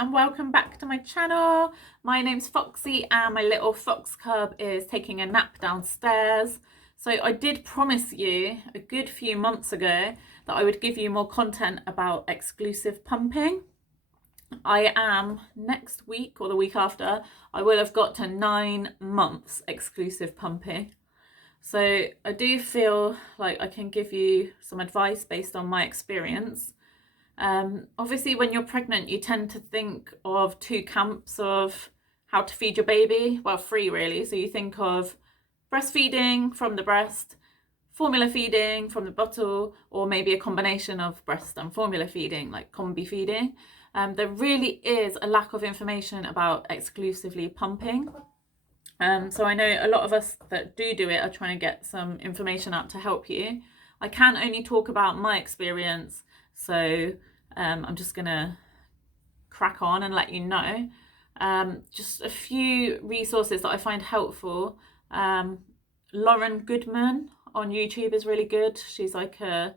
and welcome back to my channel. My name's Foxy and my little fox cub is taking a nap downstairs. So I did promise you a good few months ago that I would give you more content about exclusive pumping. I am next week or the week after, I will have got to 9 months exclusive pumping. So I do feel like I can give you some advice based on my experience. Obviously, when you're pregnant, you tend to think of two camps of how to feed your baby. Well, three really. So you think of breastfeeding from the breast, formula feeding from the bottle, or maybe a combination of breast and formula feeding, like combi feeding. There really is a lack of information about exclusively pumping. So I know a lot of us that do it are trying to get some information out to help you. I can only talk about my experience, so I'm just gonna crack on and let you know. Just a few resources that I find helpful. Lauren Goodman on YouTube is really good. She's like a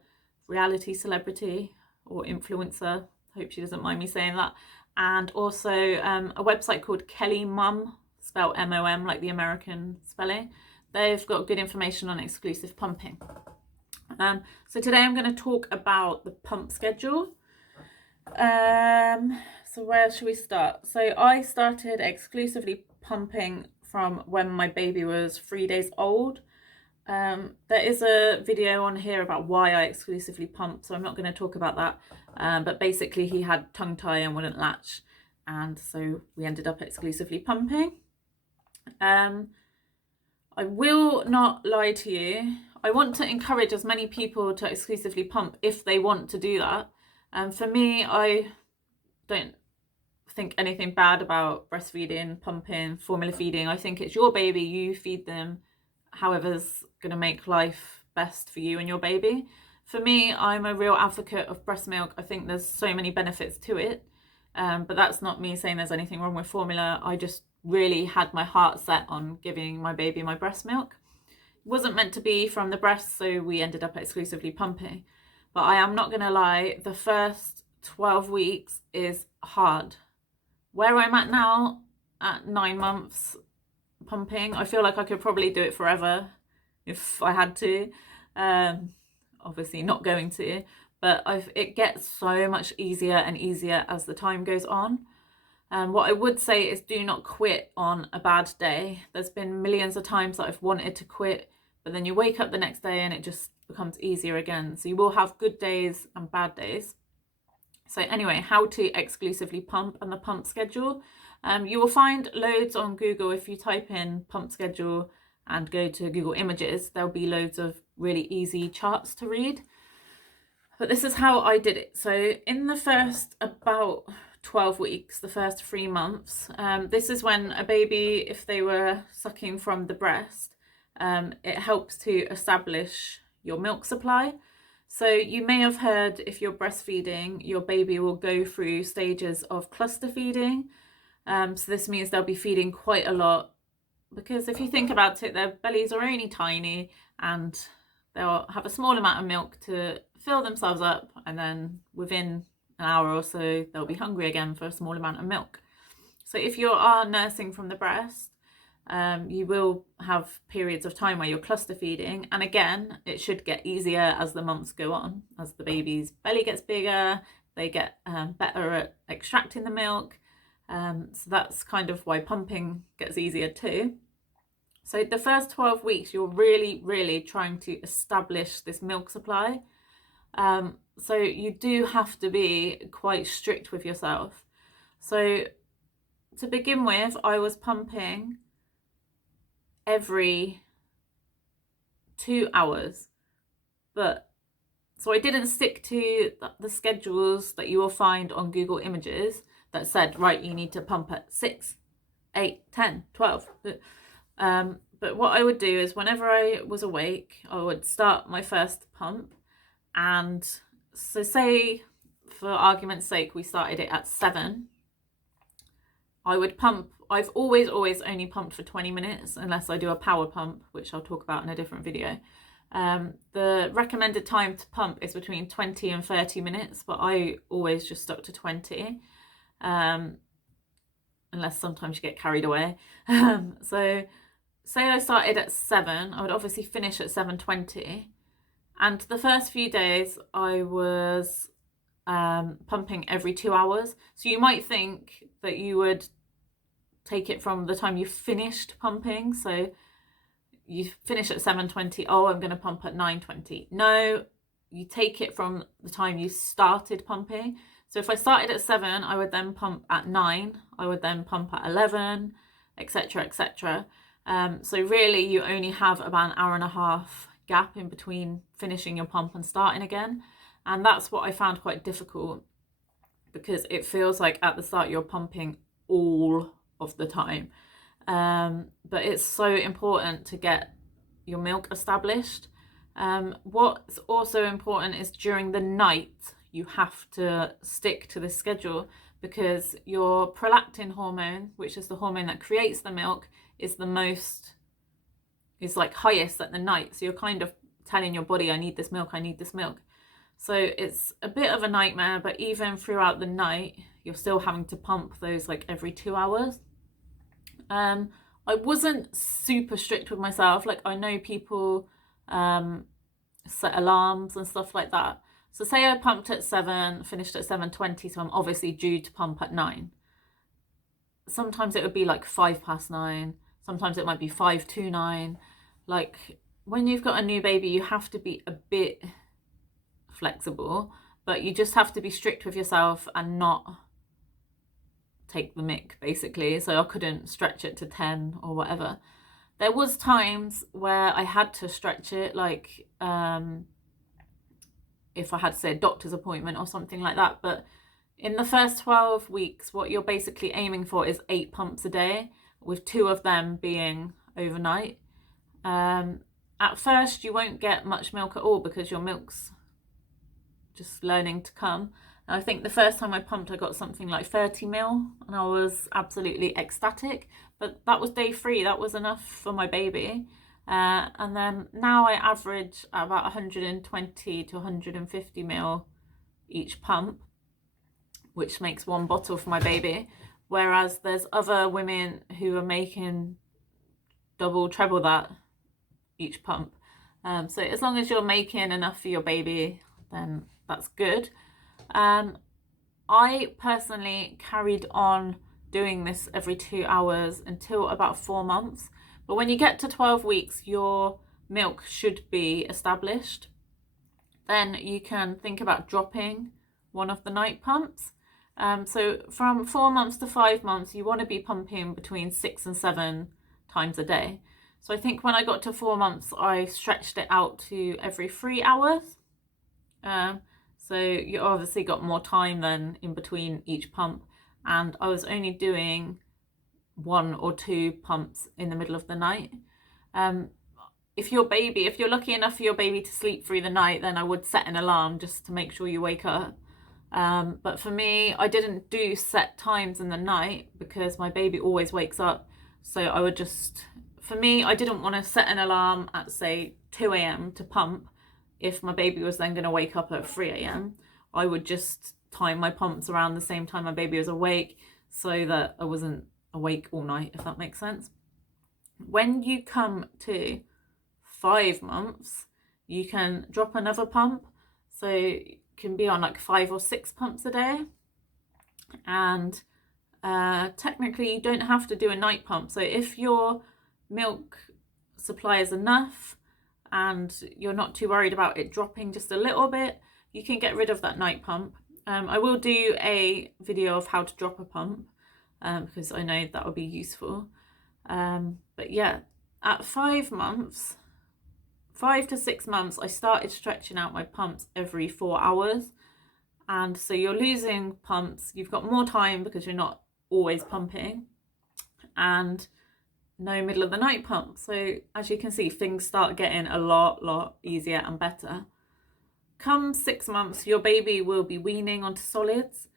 reality celebrity or influencer. Hope she doesn't mind me saying that. And also a website called Kelly Mum, spelled M-O-M, like the American spelling. They've got good information on exclusive pumping. So today I'm going to talk about the pump schedule. So where should we start? So I started exclusively pumping from when my baby was 3 days old. There is a video on here about why I exclusively pump, so I'm not going to talk about that. But basically he had tongue tie and wouldn't latch, and so we ended up exclusively pumping. I will not lie to you. I want to encourage as many people to exclusively pump if they want to do that. For me, I don't think anything bad about breastfeeding, pumping, formula feeding. I think it's your baby, you feed them however's going to make life best for you and your baby. For me, I'm a real advocate of breast milk. I think there's so many benefits to it. But that's not me saying there's anything wrong with formula. I just really had my heart set on giving my baby my breast milk. It wasn't meant to be from the breast, so we ended up exclusively pumping. But I am not going to lie, the first 12 weeks is hard. Where I'm at now, at 9 months pumping, I feel like I could probably do it forever if I had to. Obviously not going to, but it gets so much easier and easier as the time goes on. What I would say is do not quit on a bad day. There's been millions of times that I've wanted to quit, but then you wake up the next day and it just becomes easier again. So you will have good days and bad days. So anyway, how to exclusively pump and the pump schedule. You will find loads on Google. If you type in pump schedule and go to Google Images, there'll be loads of really easy charts to read. But this is how I did it. So in the first about 12 weeks, the first 3 months, this is when a baby, if they were sucking from the breast, it helps to establish your milk supply. So you may have heard, if you're breastfeeding, your baby will go through stages of cluster feeding. So this means they'll be feeding quite a lot, because if you think about it, their bellies are only tiny and they'll have a small amount of milk to fill themselves up, and then within an hour or so they'll be hungry again for a small amount of milk. So if you are nursing from the breast, you will have periods of time where you're cluster feeding, and again it should get easier as the months go on. As the baby's belly gets bigger, they get better at extracting the milk. So that's kind of why pumping gets easier too. So the first 12 weeks you're really trying to establish this milk supply. So you do have to be quite strict with yourself. So to begin with, I was pumping every 2 hours, but so I didn't stick to the schedules that you will find on Google Images that said, right, you need to pump at 6, 8, 10, 12. But what I would do is whenever I was awake, I would start my first pump. And so say, for argument's sake, we started it at 7. I would pump. I've always only pumped for 20 minutes unless I do a power pump, which I'll talk about in a different video. The recommended time to pump is between 20 and 30 minutes, but I always just stuck to 20. unless sometimes you get carried away. So say I started at 7, I would obviously finish at 7:20. And the first few days I was pumping every 2 hours. So you might think that you would take it from the time you finished pumping. So you finish at 7:20, oh, I'm going to pump at 9:20. No, you take it from the time you started pumping. So if I started at 7, I would then pump at 9, I would then pump at 11, etc., etc. So really you only have about an hour and a half gap in between finishing your pump and starting again. And that's what I found quite difficult, because it feels like at the start you're pumping all of the time. But it's so important to get your milk established. What's also important is during the night you have to stick to this schedule, because your prolactin hormone, which is the hormone that creates the milk, is like highest at the night. So you're kind of telling your body, I need this milk, I need this milk. So it's a bit of a nightmare, but even throughout the night you're still having to pump those like every 2 hours. I wasn't super strict with myself. Like, I know people set alarms and stuff like that. So say I pumped at 7, finished at 7:20, so I'm obviously due to pump at 9. Sometimes it would be like 9:05. Sometimes it might be 9:05. Like, when you've got a new baby, you have to be a bit flexible, but you just have to be strict with yourself and not take the mick, basically. So I couldn't stretch it to 10 or whatever. There was times where I had to stretch it, like if I had, say, a doctor's appointment or something like that. But in the first 12 weeks, what you're basically aiming for is 8 pumps a day, with 2 of them being overnight. At first, you won't get much milk at all, because your milk's just learning to come. And I think the first time I pumped, I got something like 30 ml, and I was absolutely ecstatic. But that was day 3. That was enough for my baby. And then now I average about 120 to 150 ml each pump, which makes 1 bottle for my baby. Whereas there's other women who are making double, treble that each pump. So as long as you're making enough for your baby, then that's good. I personally carried on doing this every 2 hours until about 4 months. But when you get to 12 weeks, your milk should be established. Then you can think about dropping one of the night pumps. So from 4 months to 5 months, you want to be pumping between 6 and 7 times a day. So I think when I got to 4 months, I stretched it out to every 3 hours. So you obviously got more time then in between each pump. And I was only doing 1 or 2 pumps in the middle of the night. If you're lucky enough for your baby to sleep through the night, then I would set an alarm just to make sure you wake up. But for me, I didn't do set times in the night because my baby always wakes up. So I would just, for me, I didn't want to set an alarm at, say, 2 a.m. to pump if my baby was then going to wake up at 3 a.m. I would just time my pumps around the same time my baby was awake, so that I wasn't awake all night, if that makes sense. When you come to 5 months, you can drop another pump. So you can be on like 5 or 6 pumps a day. And technically you don't have to do a night pump. So if your milk supply is enough and you're not too worried about it dropping just a little bit, you can get rid of that night pump. I will do a video of how to drop a pump because I know that will be useful. But yeah, at 5 months, 5 to 6 months, I started stretching out my pumps every 4 hours. And so you're losing pumps, you've got more time because you're not always pumping, and no middle of the night pump. So as you can see, things start getting a lot easier and better. Come 6 months, your baby will be weaning onto solids.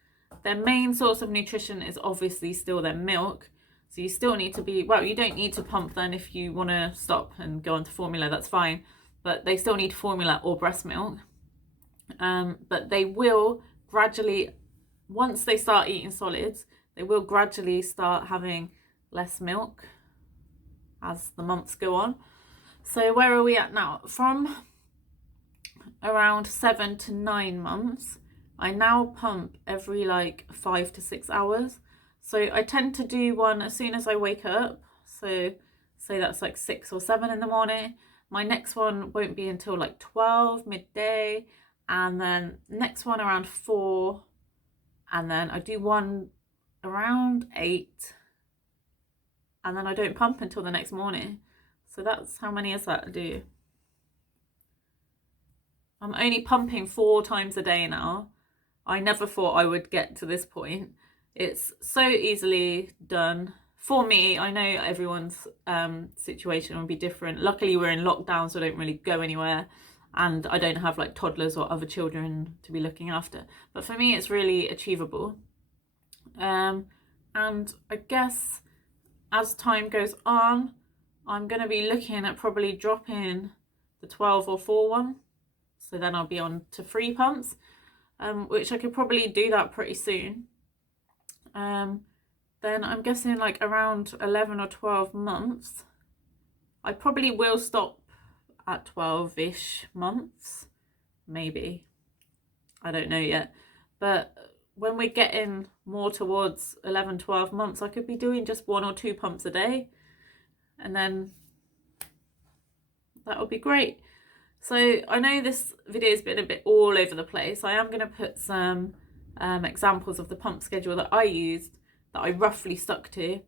Their main source of nutrition is obviously still their milk. So you still need to be, well, you don't need to pump then if you want to stop and go onto formula, that's fine. But they still need formula or breast milk. But they will gradually once they start eating solids, they will gradually start having less milk as the months go on. So where are we at now? From around 7 to 9 months, I now pump every like 5 to 6 hours. So I tend to do one as soon as I wake up. So say that's like 6 or 7 in the morning. My next one won't be until like 12 midday, and then next one around 4, and then I do one around 8, and then I don't pump until the next morning. So that's how many is that I do? I'm only pumping 4 times a day now. I never thought I would get to this point. It's so easily done. For me, I know everyone's situation will be different. Luckily, we're in lockdown, so I don't really go anywhere. And I don't have like toddlers or other children to be looking after. But for me, it's really achievable. And I guess as time goes on, I'm going to be looking at probably dropping the 12 or 4 one. So then I'll be on to 3 pumps, which I could probably do that pretty soon. Then I'm guessing like around 11 or 12 months, I probably will stop at 12-ish months, maybe. I don't know yet. But when we're getting more towards 11, 12 months, I could be doing just 1 or 2 pumps a day. And then that would be great. So I know this video has been a bit all over the place. I am going to put some examples of the pump schedule that I used, that I roughly stuck to.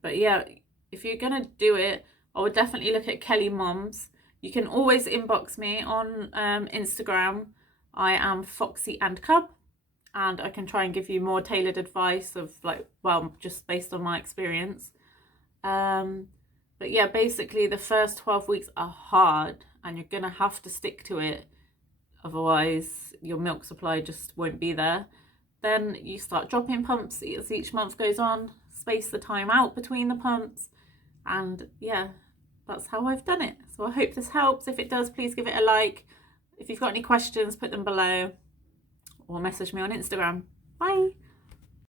But yeah, if you're going to do it, I would definitely look at Kelly Mums. You can always inbox me on Instagram. I am Foxy and Cub, and I can try and give you more tailored advice of like, well, just based on my experience. But yeah, basically the first 12 weeks are hard, and you're going to have to stick to it. Otherwise, your milk supply just won't be there. Then you start dropping pumps as each month goes on, space the time out between the pumps. And yeah, that's how I've done it. So I hope this helps. If it does, please give it a like. If you've got any questions, put them below or message me on Instagram. Bye.